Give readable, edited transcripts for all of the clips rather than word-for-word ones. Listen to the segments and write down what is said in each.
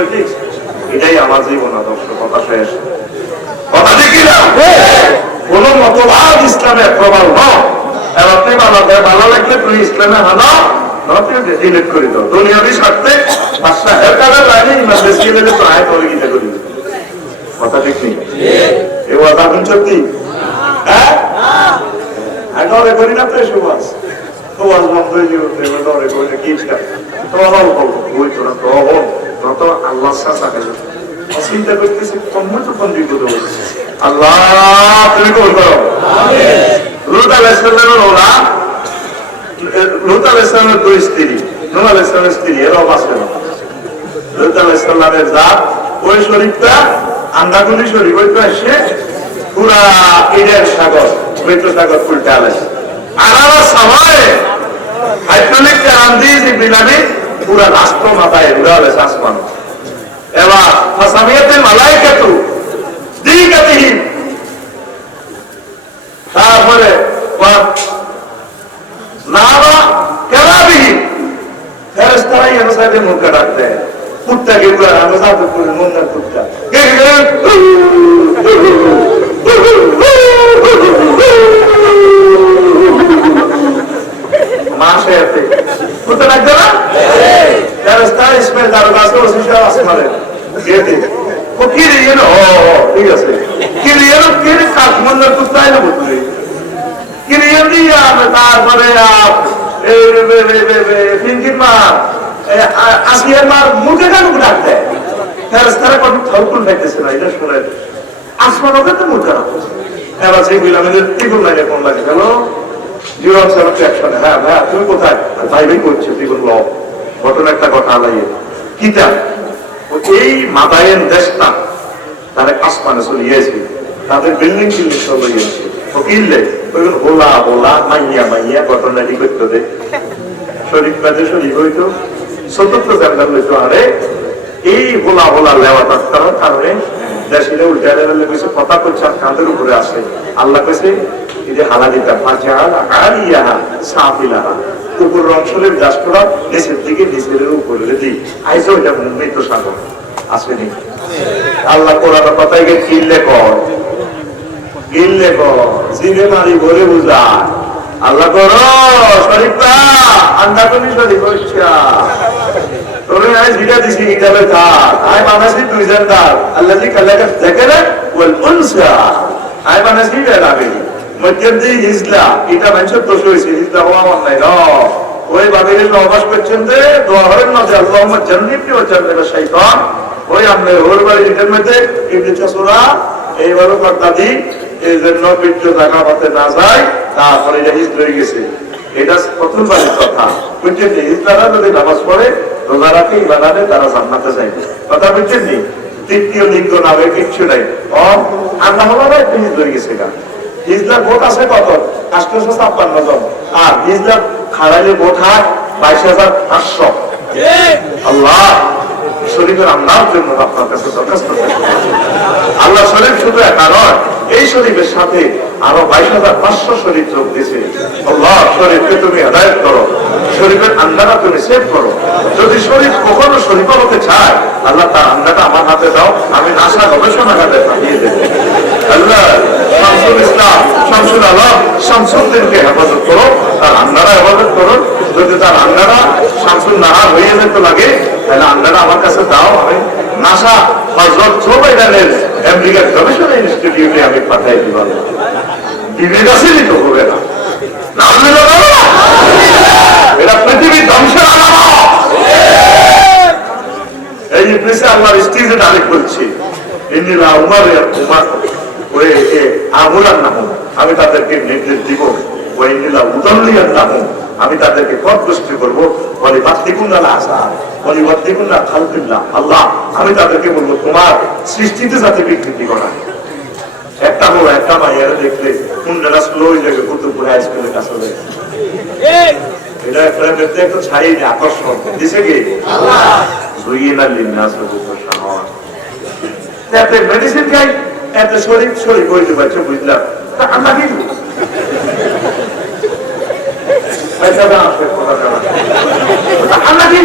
Politics, এটাই আমার জীবন আদর্শ। কথা শেষ। কথা ঠিক না? কোন মতবাদ ইসলামে প্রবল নয়। এবার তুই ভালো লাগলে তুই ইসলামে হানো, ডিলিট করে দাও। দুনিয়াবি স্বার্থে বাদশা হেরকারের লাইনে ইমাম বেশি দিলে তো আয় করে গিয়ে করি। কথা ঠিক নেই? এ কথা এখন সত্যি? হ্যাঁ, ডরে করি না তো এসব আস। তোমার বন্ধ হয়ে যাবে, ডরে করি না। কি তহল বলবো ওই তোরা তহল তো আল্লাহ সাথে চিন্তা করতেছি কম তো কোন বিপদ হচ্ছে। আল্লাহ তুমি কবুল করো। লূত আলাইহিস সালামের ওরা, লূত আলাইহিস সালামের দুই স্ত্রী, নূহ আলাইহিস সালামের স্ত্রী, এরাও বাঁচবে না। লূত আলাইহিস সালামের জাত ওই শরীফটা আন্দাগুলি শরীফ, ওই পাশে পুরা ইডেন সাগর, মৃত সাগর উল্টে আলাইছে। আলাদা সময়ে হাইড্রোলিক চালান দিয়ে বিলামি পুরা রাষ্ট্র মাথায় উড়ে আলাইছে আসমান। এবার ফাসামিয়াতুল মালায়েকাতু দিকাতিহিম, তারপরে নারা কেরাবিহিম, ফেরেশতারাই এর সাথে মুখ ডাকতে কুত্তাকে পুরা রামজাত করে মন্দার কুত্তা মাসে এতে কুত্তা ডাকতে না। ফেরেশতারা ইসমাইল দারগাসে ওসিশা আসমানে গেতে ও কি রে এলো, ঠিক আছে কি রে এলো, কি রে কাজ মন্দার কুত্তা এলো বুঝলি কি রে দিয়া। তারপরে ফিনকির মা আসিয়ার মার মুখে কেন ডাকতে ফেরেশতারা কোন ঠলকুল খাইতেছে না, এটা শুনে আসমান ওকে তো মুখ খারাপ। এবার সেই বিলামেদের ত্রিগুণ লাগে, কোন লাগে গেল জীবন সড়ক একশনে। হ্যাঁ ভাইয়া তুমি কোথায়? ভাই ভাই করছে ত্রিগুণ ল ঘটনা একটা কথা আলাইয়ে কিতা এই মাদায়েন দেশটা তারা আসমানে চলে গিয়েছে, তাদের বিল্ডিং টিল্ডিং সব গিয়েছে। ও কিনলে ওই হোলা হোলা মাইয়া মাইয়া ঘটনাটি করতে দে শরীফ কাজে শরীফ হইতো চতুর্থ জানলাম হইতো। আরে এই হোলা হোলা লেওয়া করার কারণে দেশিরা উল্টা লেভেলে কইছে কথা করছে আর কাঁধের উপরে আসে। আল্লাহ কইছে এই যে হালা দিতা ফাজাল আলিয়াহা সাফিলাহা, উপর অংশের দাসপুরা নিচের দিকে নিচের উপরে দিই আইসো এটা মৃত সাগর আসেনি। আল্লাহ কোরআনের কথাই গে কিনলে কর কিনলে কর জিনে মারি ভরে বুঝা আল্লাহ করো শরীফটা আন্দা তুমি শরীফ হইছা তোরে আজ ভিডিও দিছি কিতাবে থাক আই মানাসি তুই জানদার আল্লাহি কালাকা যাকারা ওয়াল উনসা আই মানাসি বেরাবে মধ্যে হিজলা এটা মানুষ তো হইছে হিজলা হওয়া নাই ন ওই বাবিলে নবাস করছেন যে দোয়া করেন না যে আল্লাহুম্মা জান্নিবনি ওয়া জান্নিবা শাইতান। ওই আমরা ওর বাড়ি এর মধ্যে ইবনে চাসুরা এইবারও দাদি এই জন্য বৃত্ত জায়গা পাতে না যায়, তারপরে এটা হিজ হয়ে গেছে। এটা প্রথম বাড়ির কথা বুঝছেন। হিজলারা যদি নামাজ পড়ে রোজা রাখে ইবাদতে তারা জান্নাতে যাইবে, কথা বুঝছেন নি? তৃতীয় লিঙ্গ নামে কিচ্ছু নাই। আল্লাহ হিজ হয়ে গেছে। হিজলার ভোট আছে কত? 856 জন। আর হিজলার খাড়াইলে ভোট হয় 22,500। আল্লাহ শরীফের আল্লাহর জন্য আপনার কাছে যথেষ্ট। আল্লাহ শরীফ শুধু একা নয়, এই শরীফের সাথে আরো 22,500 শরীফ যোগ দিয়েছে। আল্লাহ শরীফকে তুমি হেদায়েত করো, শরীফের আন্দাটা তুমি সেভ করো। যদি শরীফ কখনো শরীফ হতে চায় আল্লাহ তার আন্দাটা আমার হাতে দাও, আমি নাসা গবেষণাগারে পাঠিয়ে দেবো। আল্লাহ শামসুল ইসলাম শামসুল আলম শামসুদ্দিনকে হেফাজত করো, তার আন্দারা হেফাজত করো। যদি তার আন্দারা শামসুল নাহার হয়ে যেতে লাগে তাহলে আন্দারা আমার কাছে দাও, আমি নাসা হযরত জো বাইডেনের আমেরিকার গবেষণা ইনস্টিটিউটে আমি পাঠাই দিব। বিবেক আসেনি তো হবে না, এটা পৃথিবীর ধ্বংসের আলামত। এই যে প্রেসে আল্লাহর স্টেজে ডাইরেক্ট বলছি ইন্নিলা উমার উমার ওই আমুরার নাম আমি তাদেরকে নির্দেশ দিব, ওই ইন্নিলা উদল্লিয়ার নাম আমি তাদেরকে পথভ্রষ্ট করবো। বলে বাত্তিকুন্নালা আসা বলি বাত্তিকুন্না খালকুল্লাহ। আল্লাহ আমি তাদেরকে বলবো তোমার সৃষ্টিতে যাতে বিকৃতি করা। একটা বড় একটা মাইয়ারা দেখলে কুন্ডারা স্লো হয়ে যাবে কুতুবপুর হাই স্কুলের কাছে। এটা একটা ছাই আকর্ষণ দিছে কি আল্লাহ। এতে মেডিসিন খাই, এতে শরীর শরীর বইতে পারছে, বুঝলাম আল্লাহ কি আল্লাহ কি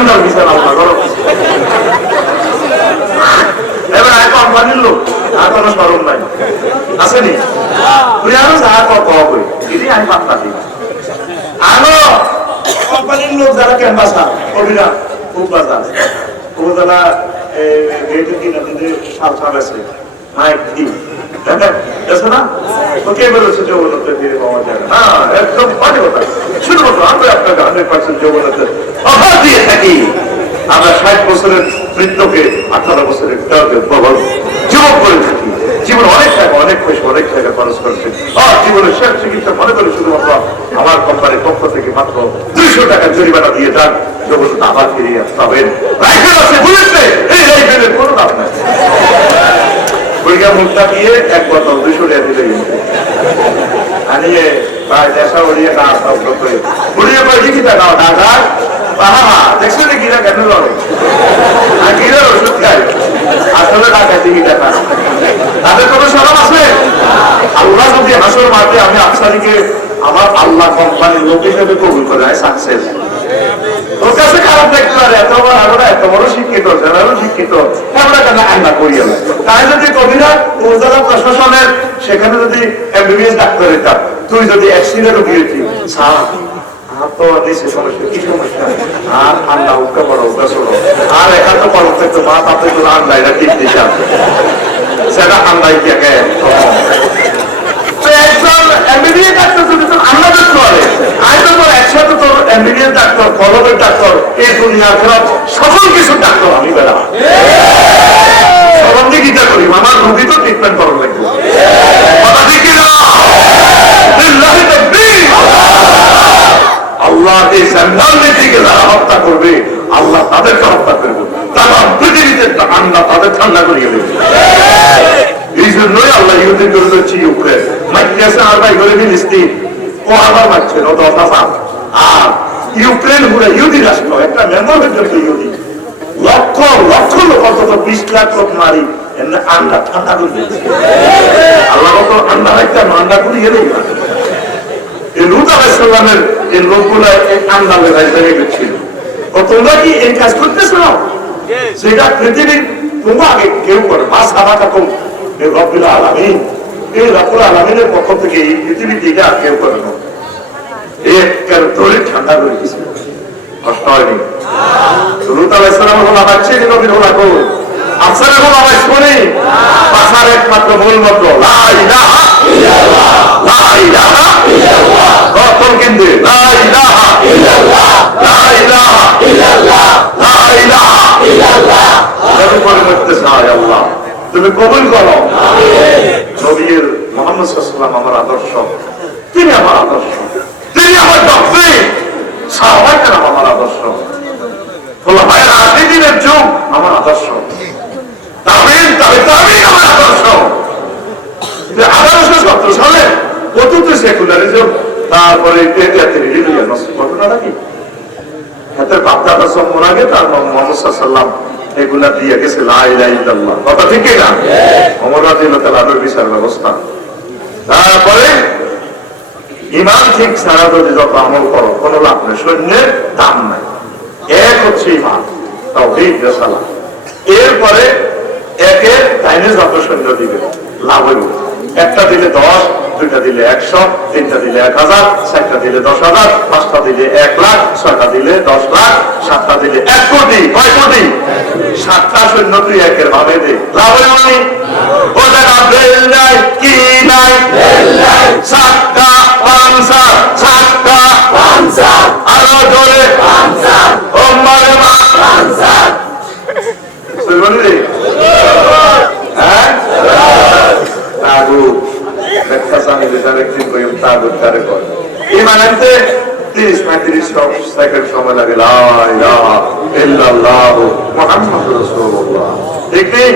ঠান্ডার বিছানা আল্লাহ গরম। এবার এক কোম্পানির লোক আর কোনো স্মরণ নাই আসেনি, তুই আরো যা কত হবে এটি আমি পাত্তা দিই। আরো কোম্পানির লোক যারা ক্যাম্পাসার কবিরা খুব বাজার উপজেলা গেটের কিনা দিতে সাল সাবেছে মাইক দি আছে না, তো কে বলেছে যৌবনতে ফিরে পাওয়া যায়? হ্যাঁ, একদম পানি কথা। শুধু মাত্র আমরা আপনাকে 100% যৌবনতে অফার দিয়ে থাকি। আমরা 60 বছরের বৃদ্ধকে 18 বছরের যুবক করে থাকি। জীবন অনেক টাকা, অনেক পয়সা, অনেক টাকা খরচ করছে। জীবনের শেষ চিকিৎসা মনে করে শুধুমাত্র আমার কোম্পানির পক্ষ থেকে মাত্র 200 টাকা জরিমানা দিয়ে যান, যৌবনতা আবার ফিরিয়ে আসতে হবেন। রাইফেল আছে, বুলেট নেই, এই রাইফেলের কোনো দাম নাই। মুখটা দিয়ে এক বোতল 200 টাকা দিলে আনিয়ে প্রায় দেশা উড়িয়ে না উড়িয়ে করে লিখিতে নাও ঢাকা দেখছো না গিরা কেন লড়ে আর গিরার ওষুধ খায় আসলে টাকা দিকে টাকা তাদের কোনো সরম আছে? আল্লাহ যদি হাসর মাঠে আমি আফসারিকে আমার আল্লাহ কোম্পানির লোক হিসেবে কবুল করে সাকসেস, ওর কাছে খারাপ দেখতে পারে এত বড় আমরা এত বড় শিক্ষিত জেনারেল শিক্ষিত আমরা কেন আইনা করিয়া তাই যদি কবিরা উপজেলা প্রশাসনের সেখানে যদি এমবিবিএস ডাক্তার হইতাম, তুই যদি অ্যাক্সিডেন্ট গিয়েছি তো দেশে সমস্যা কি সমস্যা আর ঠান্ডা উঠতে পারো উঠা ছোড়ো আর একান্ত পারো থাকতো মা তাতে তো আন্দাইরা ঠিক দিশা সেটা আন্দাই থাকে একজন এমবিবিএস ডাক্তার যদি তোর আন্না দেখতে পারে আয় তো তোর একসাথে তোর এমবিবিএস ডাক্তার কলমের ডাক্তার এই দুনিয়ার খেলাফ সকল কিছু ডাক্তার আমি বেড়া সকল দিয়ে গীতা করি আমার রোগী তো ট্রিটমেন্ট করার লাগবে কথা ঠিক না? আল্লাহ এই স্যান্ডাল নীতিকে যারা হত্যা করবে আল্লাহ তাদেরকে হত্যা করবে, তারা পৃথিবীতে ঠান্ডা তাদের ঠান্ডা করিয়ে দেবে। এই জন্যই আল্লাহ ইহুদি করে দিচ্ছে ইউক্রেন মাইকে আছে আর ভাই করে ফিলিস্তিন ও আবার মারছেন ও দফা। আর ইউক্রেন পুরো ইহুদি রাষ্ট্র, একটা মেম্বারের জন্য ইহুদি লক্ষ লক্ষ লোক অন্তত 20 লাখ লোক মারি এমনি আন্ডা ঠান্ডা করে দিচ্ছে। আল্লাহ কত আন্ডা রাখতাম আন্ডা করিয়ে দেয় লুত আলাইহিসসালামের এই লোকগুলো আন্ডা লেগে গেছিল। ও তোমরা কি এই কাজ করতেছ না? সেটা পৃথিবীর তোমরা আগে কেউ করে মাছ খাওয়াটা কম রব্বুল আলামিন, এই রব্বুল আলামিনের পক্ষ থেকে এই পৃথিবীতে এটা কেউ করে না। এর ধরে ঠান্ডা করে দিয়েছিল, কষ্ট হয়নি। লুত আলাইহিসসালামের হলো বাচ্চা নবীর হলো কোন আফসারের হলো আবার শুনি ভাষার একমাত্র মূল মন্ত্র লা ইলাহা ইল্লাল্লাহ, লা ইলাহা ইল্লাল্লাহ। কখন কিন্তু লা ইলাহা ইল্লাল্লাহ, লা ইলাহা ইল্লাল্লাহ, লা ইলাহা ইল্লাল্লাহ। তুমি পরিবর্তে চাই আল্লাহ, তুমি কবুল করো। আমিন। নবীর মুহাম্মদ সাল্লাল্লাহু আলাইহি ওয়াসাল্লাম আমার আদর্শ, তিনি আমার আদর্শ, তিনি আমার ডক্টর, সাহাবায়ে কেরাম আমার আদর্শ, খোলাফায়ে রাশিদিনের যুগ আমার আদর্শ, তাবিঈন তাবিঈন আমার আদর্শ। 1870 সালে প্রথম সেকুলারিজম, তারপরে ঘটনাটা কি হাতের বাপদাদা সম্মান আগে তার মুহাম্মদ সাল্লাল্লাহু আলাইহি ওয়াসাল্লাম এগুলা দিয়ে গেছে লা ইলাহা ইল্লাল্লাহ, কথা ঠিক না? ওমর রাদিয়াল্লাহু তাআলার বিচার ব্যবস্থা। তারপরে ঈমান ঠিক ছাড়া যদি যত আমল করো কোনো লাভ নেই, সৈন্যের দাম নাই। এক হচ্ছে ঈমান, তাওহীদ রিসালাত। এরপরে একের টাইমে যত সৈন্য দিবে লাভ হইব, একটা দিলে 10, দুইটা দিলে 100, তিনটা দিলে 1000, চারটা দিলে 10,000, পাঁচটা দিলে 1 লাখ, ছয়টা দিলে 10 লাখ, সাতটা দিলে 1 কোটি। কয় কোটি? 7টা সৈন্য তুই একের ভাবে দে, লাভ হইব নি? ও জায়গা বেল নাই কি নাই, সাতটা পাঁচা, সাতটা পাঁচা, আরো জোরে পাঁচা, ও মারে মা পাঁচা। শুনবি রে? হ্যাঁ, তাগুত ব্যাখ্যা জানি যেটা একদিন কইম তাগুত কারে কয়। ঈমান আনতে 30-35 সেকেন্ড সময় লাগে। লা ইলাহা ইল্লাল্লাহ মুহাম্মাদুর রাসূলুল্লাহ, ঠিক নেই?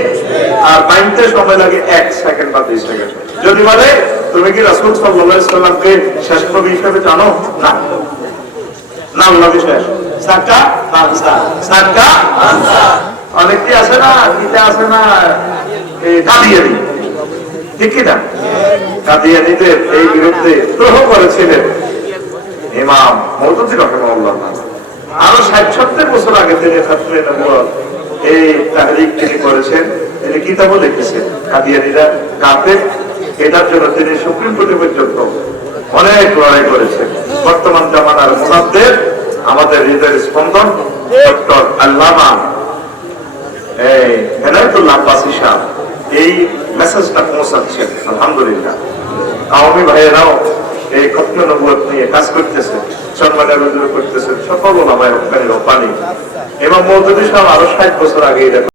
আর মানতে সময় লাগে 1 সেকেন্ড বা 2 সেকেন্ড। যদি বলে তুমি কি রাসূল সাল্লাল্লাহু আলাইহি ওয়াসাল্লামকে শেষ নবী হিসেবে জানো? না, নাম নবী শেষ। সাতটা পাঁচা, সাতটা পাঁচা। অনেকে আছে না, কিতে আছে না এই কাদিয়ানি, ঠিক কি না? কাদিয়ানিদের এই বিরুদ্ধে দ্রোহ করেছিলেন ইমাম মুরতাযি রাহিমাহুল্লাহ। আরো 60-70 70 বছর আগে তিনি খাতমে নবুয়ত এই তাহরিক তিনি করেছেন, তিনি কিতাবও লিখেছেন কাদিয়ানীরা কাফের, এটার জন্য তিনি সুপ্রিম কোর্টে পর্যন্ত অনেক লড়াই করেছেন। বর্তমান জামানার মুজাদ্দেদ, আমাদের হৃদয়ের স্পন্দন ডক্টর আল্লামা হেদায়েতুল্লাহ আব্বাসী সাহেব এই মেসেজটা পৌঁছাচ্ছেন। আলহামদুলিল্লাহ, আওয়ামী ভাইয়েরাও এই খতমে নবুয়ত নিয়ে কাজ করতেছে, সম্মানের রুজু করতেছেন সকল ওলামায়ে হক্কানি রব্বানি। ইমাম মওদুদী সাহেব আরো 60 বছর আগে